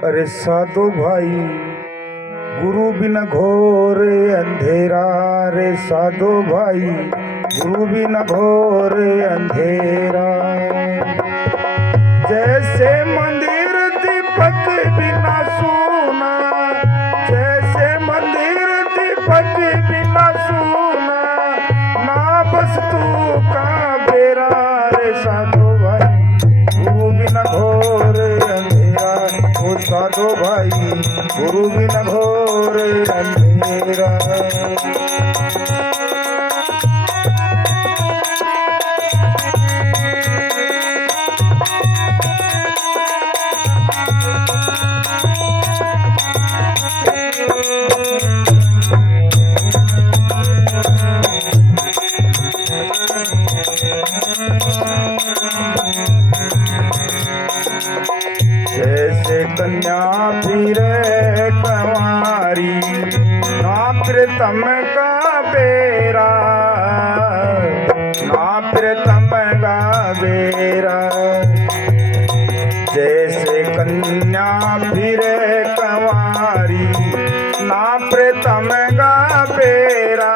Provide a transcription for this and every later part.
अरे साधु भाई गुरु बिन घोर अंधेरा, रे साधु भाई गुरु बिन घोर अंधेरा। जैसे मंदिर दीपक बिना सोना, जैसे मंदिर दीपक बिना सोना, ना बस तू का बेरा, रे साधु भाई गुरु बिन घोर अंधेरा। ओ साधु भाई गुरु बिन घोर अंधेरा। जैसे कन्या फिरे कंवारी, ना प्रीतम का बेरा, ना प्रीतम का बेरा। जैसे कन्या फिरे कंवारी, ना प्रीतम का बेरा,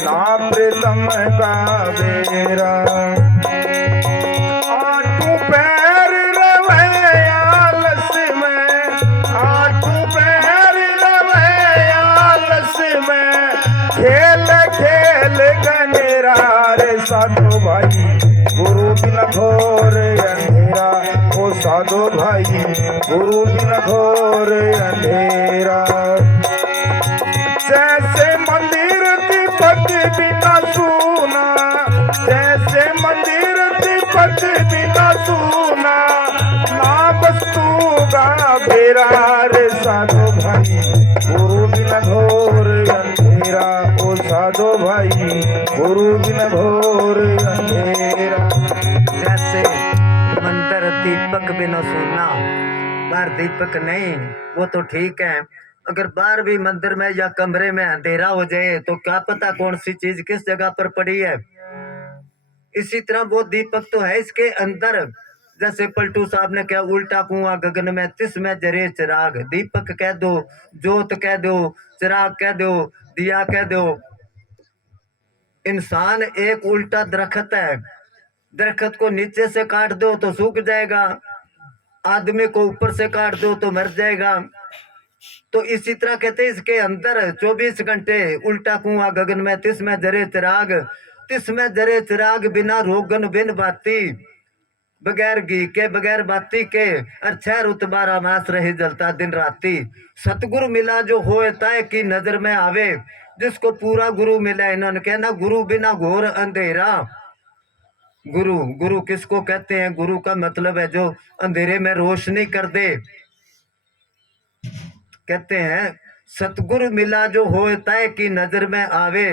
ना प्रीतम का बेरा। खेल खेल गनेरा, रे साधु भाई गुरु बिन घोर अंधेरा। ओ साधु भाई गुरु बिन घोर अंधेरा। जैसे मंदिर दीपक बिना सोना, जैसे मंदिर दीपक बिना सोना, ना वस्तु का बेरा, रे साधु भाई गुरु बिन घोर अंधेरा। ओ साधु भाई गुरु बिन घोर अंधेरा। जैसे मंदिर दीपक बिना सोना, बाहर दीपक नहीं वो तो ठीक है, अगर बाहर भी मंदिर में या कमरे में अंधेरा हो जाए तो क्या पता कौन सी चीज किस जगह पर पड़ी है। इसी तरह वो दीपक तो है इसके अंदर। जैसे पलटू साहब ने कहा उल्टा कुआं गगन में तिस में जरे चिराग। दीपक कह दो, जोत कह दो, चिराग कह दो, दिया कह दो। इंसान एक उल्टा दरख्त है, दरख्त को नीचे से काट दो तो सूख जाएगा, आदमी को ऊपर से काट दो तो मर जाएगा। तो इसी तरह कहते इसके अंदर 24 घंटे उल्टा कुआं गगन में तिस में जरे चिराग, तिस में जरे चिराग बिना रोगन बिन बाती, बगैर घी के बगैर बाती के, अच्छा रुत 12 मास रहे जलता दिन राती। सतगुरु मिला जो होए तय की नजर में आवे, जिसको पूरा गुरु मिला इन्होंने कहना गुरु बिना घोर अंधेरा। गुरु गुरु किसको कहते हैं? गुरु का मतलब है जो अंधेरे में रोशनी कर दे। कहते हैं सतगुरु मिला जो होए तय की नजर में आवे,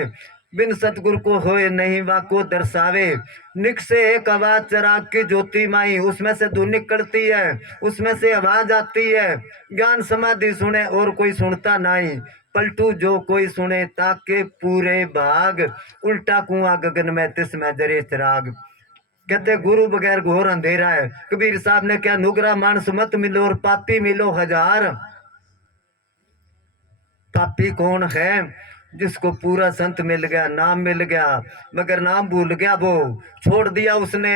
बिन सतगुरु को होए नहीं वाको दर्शावे। निक से एक आवाज चिराग की ज्योति माई, उसमें से धुन निकलती है, उसमें से आवाज आती है। ज्ञान समाधि सुने और कोई सुनता नहीं, पलटू जो कोई सुने ताके पूरे भाग। उल्टा कुआं गगन में तिस में जरे चिराग। कहते गुरु बगैर घोर अंधेरा है। कबीर साहब ने क्या नुगरा मानस मत मिलो और पापी मिलो हजार। पापी कौन है? जिसको पूरा संत मिल गया, नाम मिल गया, मगर नाम भूल गया, वो छोड़ दिया उसने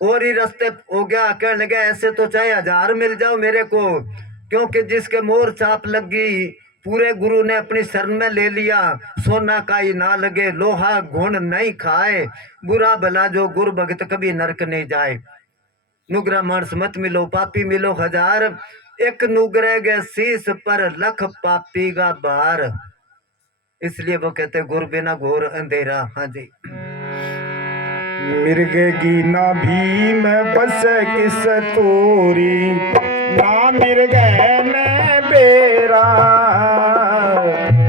और ही रास्ते हो गया। कहने लगा ऐसे तो चाहे 1000 मिल जाओ मेरे को, क्योंकि जिसके मोर छाप लगी पूरे गुरु ने अपनी शरण में ले लिया। सोना काई ना लगे लोहा घुन नहीं खाए, बुरा भला जो गुरु भगत कभी नरक नहीं जाए। नुगरा मानस मत मिलो पापी मिलो हजार, एक नुगरे गे शीस पर लख पापी का भार। इसलिए वो कहते गुरु बिना घोर अंधेरा। हाँ जी। मिर्गे की नाभि में बस किस तोरी, ना मिर्गे ने बेरा,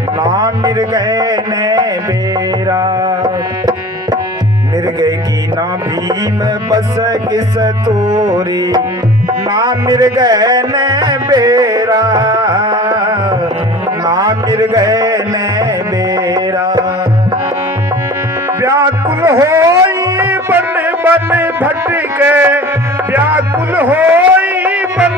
ना मिर्गे ने बेरा। मिर्गे की नाभि में बस किस तोरी, ना मिर्गे ने बेरा, ना मिर्गे ने बेरा। व्याकुल होई बन बन भटके, व्याकुल होई बन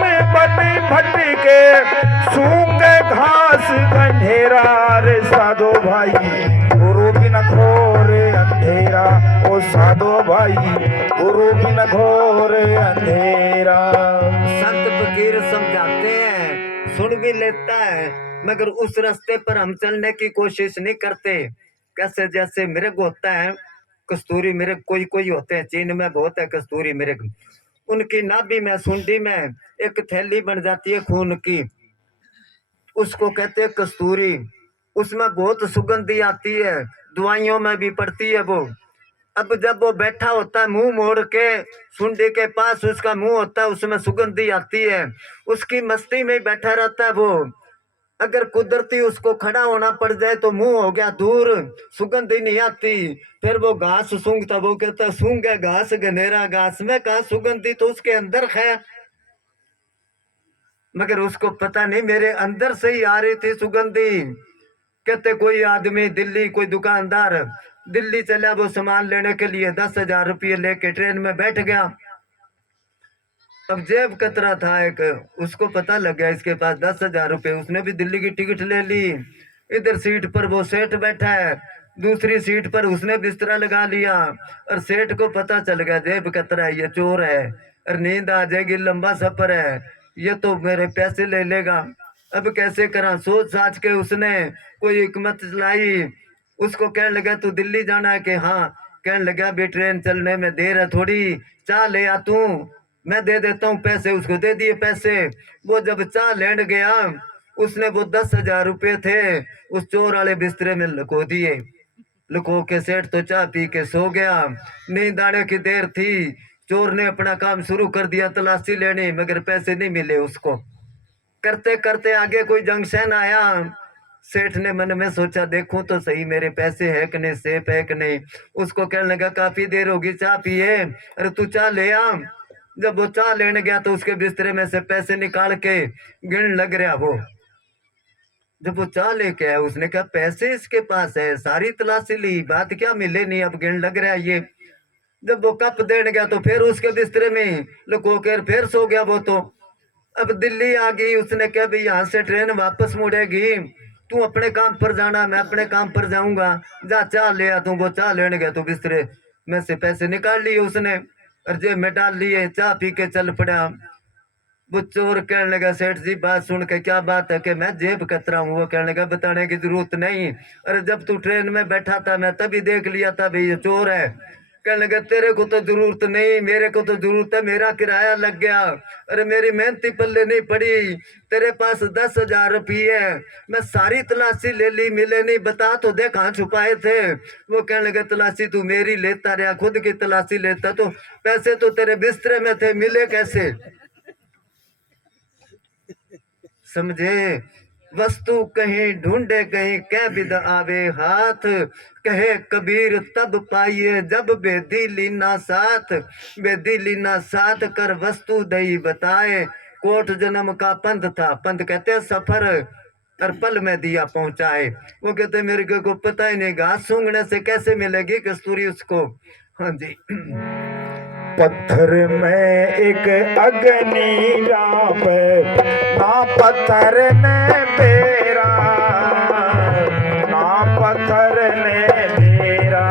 बिन घोर अंधेरा। संत फकीर समझाते हैं, सुन भी लेता है, मगर उस रास्ते पर हम चलने की कोशिश नहीं करते। कैसे? जैसे मृग होता है, कस्तूरी मृग, कोई कोई होते हैं, चीन में बहुत है कस्तूरी मृग, उनकी नाभि में, सुंडी में एक थैली बन जाती है खून की, उसको कहते हैं कस्तूरी। उसमें बहुत सुगंधी आती है, दवाइयों में भी पड़ती है वो। अब जब वो बैठा होता है मुंह मोड़ के, सुंडी के पास उसका मुंह होता है, उसमें सुगंधी आती है, उसकी मस्ती में ही बैठा रहता है वो। अगर कुदरती उसको खड़ा होना पड़ जाए तो मुंह हो गया दूर, सुगंधी नहीं आती। फिर वो घास सूंघता, वो कहता सूंघ है घास घनेरा घास में, कहा सुगंधी तो उसके अंदर है, मगर उसको पता नहीं मेरे अंदर से ही आ रही थी सुगंधी। कहते कोई आदमी दिल्ली, कोई दुकानदार दिल्ली चला वो सामान लेने के लिए, 10,000 रुपये लेके ट्रेन में बैठ गया। अब जेब कतरा था एक, उसको पता लग गया इसके पास 10,000 रुपये, उसने भी दिल्ली की टिकट ले ली। इधर सीट पर वो सेठ बैठा है, दूसरी सीट पर उसने बिस्तरा लगा लिया, और सेठ को पता चल गया जेब कतरा है, ये चोर है, और नींद आ जाएगी, लंबा सफर है, ये तो मेरे पैसे ले लेगा। अब कैसे करा, सोच साच के उसने कोई हिकमत चलाई। उसको कहने लगा तू दिल्ली जाना है? कि हाँ। कहने लगा भी ट्रेन चलने में देर है थोड़ी, चाय ले आ तू, मैं दे देता हूँ पैसे। उसको दे दिए पैसे। वो जब चाय लेने गया, उसने वो 10,000 रुपये थे उस चोर वाले बिस्तरे में लुको दिए। लुको के सेठ तो चाय पी के सो गया। नींद आने की देर थी, चोर ने अपना काम शुरू कर दिया, तलाशी लेनी, मगर पैसे नहीं मिले उसको। करते करते आगे कोई जंक्शन आया, सेठ ने मन में सोचा देखूं तो सही मेरे पैसे है कि नहीं, सेफ है कि नहीं। उसको कहने लगा काफी देर होगी, चाय पिए, अरे तू चाय ले आ। जब वो चाय लेने गया तो उसके बिस्तरे में से पैसे निकाल के गिन लग रहा वो। जब वो चाय लेके आया, उसने कहा पैसे इसके पास है, सारी तलाशी ली, बात क्या मिले नहीं, अब गिन लग रहा है ये। जब वो कप देने गया तो फिर उसके बिस्तरे में लुको कर फिर सो गया वो तो। अब दिल्ली आ गई, उसने कहा भाई यहाँ से ट्रेन वापस मुड़ेगी, तू अपने काम पर जाना, मैं अपने काम पर जाऊंगा, जा चाय ले आ तू। वो चाय लेने गया तो बिस्तरे में से पैसे निकाल लिए उसने और जेब में डाल लिए, चाय पी के चल पड़ा। वो चोर कहने लगा सेठ जी बात सुन के, क्या बात है? कि मैं जेब कतरा हूँ। वो कहने लगा बताने की जरूरत नहीं, अरे जब तू ट्रेन में बैठा था मैं तभी देख लिया था भाई ये चोर है। कहने लगा तेरे को तो जरूरत नहीं, मेरे को तो जरूरत है, मेरा किराया लग गया, अरे मेरी मेहनती पल्ले नहीं पड़ी। तेरे पास 10,000 रुपये है, मैं सारी तलाशी ले ली, मिले नहीं, बता तो दे कहाँ छुपाए थे। वो कहने लगा तलाशी तू मेरी लेता रहा, खुद की तलाशी लेता तो पैसे तो तेरे बिस्तरे में थे, मिले कैसे? समझे? वस्तु कहीं ढूंढे कहीं कह विद आवे हाथ, कहे कबीर तब पाइए जब बेदिली ना साथ। बेदिली ना साथ कर वस्तु दई बताए, कोट जन्म का पंथ था, पंथ कहते सफर, और पल में दिया पहुंचाए। वो कहते मेरे को पता ही नहीं, घास सूंघने से कैसे मिलेगी कस्तूरी उसको। हाँ जी। पत्थर में एक अग्नि राप, ना पत्थर ने बेरा, ना पत्थर ने बेरा।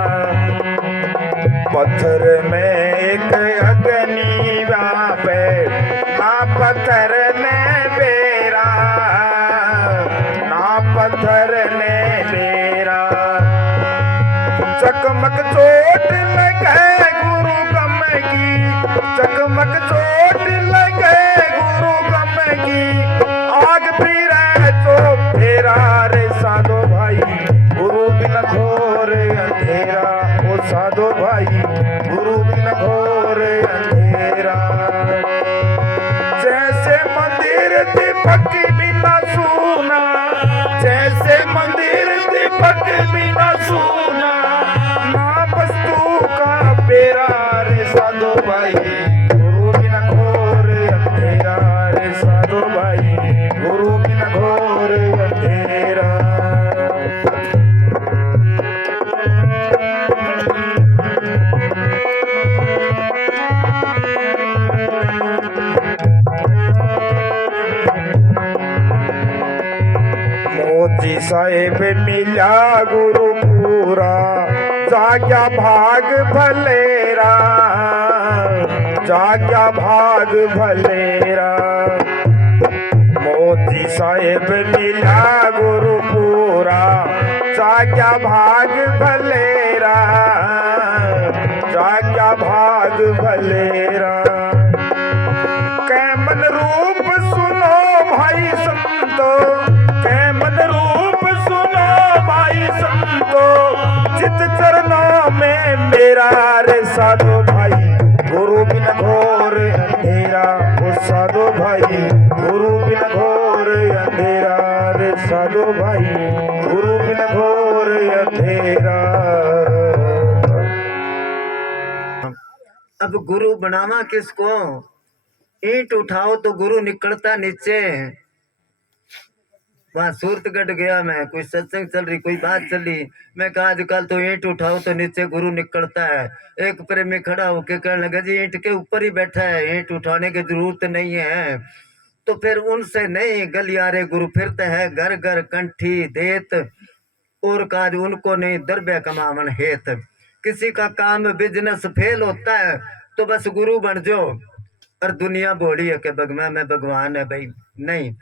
पत्थर में एक अग्नि राप, ना पत्थर ने बेरा, ना पत्थर ने बेरा। चकमक चोट लगे गुरु गम की, चकमक चोट लगे गुरु गम की, आग फिरे तो फेरा रे साधो भाई, गुरु बिन घोर अंधेरा। ओ साधो भाई गुरु बिन घोर अंधेरा। जैसे मंदिर दीपक बिना सूना, जैसे मंदिर दीपक बिना सूना, ना वस्तु का बेरा रे साधो भाई, गुरु बिन घोर अंधेरा रे साधो भाई, गुरु बिन घोर अंधेरा। मोती साहेब मिला गुरु पूरा, जाग्या भाग भलेरा, जाग्या भाग भलेरा। मोती साहेब मिला गुरु पूरा, जाग्या भाग भलेरा, जाग्या भाग भलेरा। कैमन रूप सुनो भाई संतो, कैमन रूप सुनो भाई संतो, चित चरणों में मेरा रे साधो भाई, गुरु बिन घोर अंधेरा। ओ साधो भाई गुरु बिन घोर अंधेरा रे साधो भाई, गुरु बिन घोर अंधेरा। अब गुरु बनावा किसको? ईंट उठाओ तो गुरु निकलता नीचे। वहां सूरतगढ़ गया मैं, कोई सत्संग चल रही, कोई बात चली, मैं कहा आजकल तो ईंट उठाओ तो नीचे गुरु निकलता है। एक प्रेमी खड़ा होके कहने लगा जी ईंट के ऊपर ही बैठा है, ईंट उठाने की जरूरत नहीं है। तो फिर उनसे नहीं गलियारे गुरु फिरते हैं, घर घर कंठी देत, और काज उनको नहीं दरबे कमावन हेत। किसी का काम बिजनेस फेल होता है तो बस गुरु बन जाओ, और दुनिया बोली है कि भगवान में भगवान है भाई, नहीं,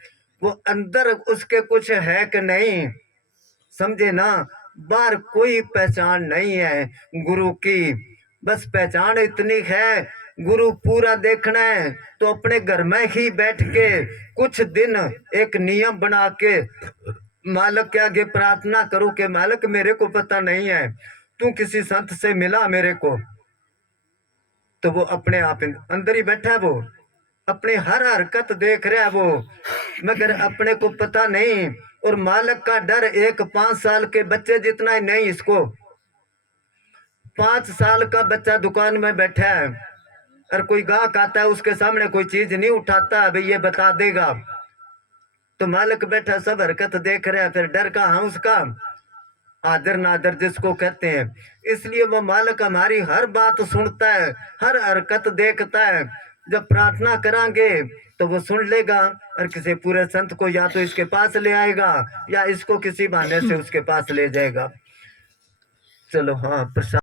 वो अंदर उसके कुछ है कि नहीं, समझे ना। बाहर कोई पहचान नहीं है गुरु की, बस पहचान इतनी है, गुरु पूरा देखना है तो अपने घर में ही बैठ के कुछ दिन एक नियम बना के मालिक के आगे प्रार्थना करो कि मालिक मेरे को पता नहीं है, तू किसी संत से मिला मेरे को। तो वो अपने आप अंदर ही बैठा है, वो अपनी हर हरकत देख रहा है वो, मगर अपने को पता नहीं। और मालिक का डर एक 5 साल के बच्चे जितना ही नहीं इसको। 5 साल का बच्चा दुकान में बैठा है और कोई गाहक आता है उसके सामने कोई चीज नहीं उठाता, भाई ये बता देगा, तो मालिक बैठा सब हरकत देख रहा है, फिर डर कहाँ उसका? आदर नादर जिसको कहते हैं। इसलिए वो मालिक हमारी हर बात सुनता है, हर हरकत देखता है। जब प्रार्थना करांगे तो वो सुन लेगा, और किसी पूरे संत को या तो इसके पास ले आएगा या इसको किसी बहाने से उसके पास ले जाएगा। चलो हाँ प्रसाद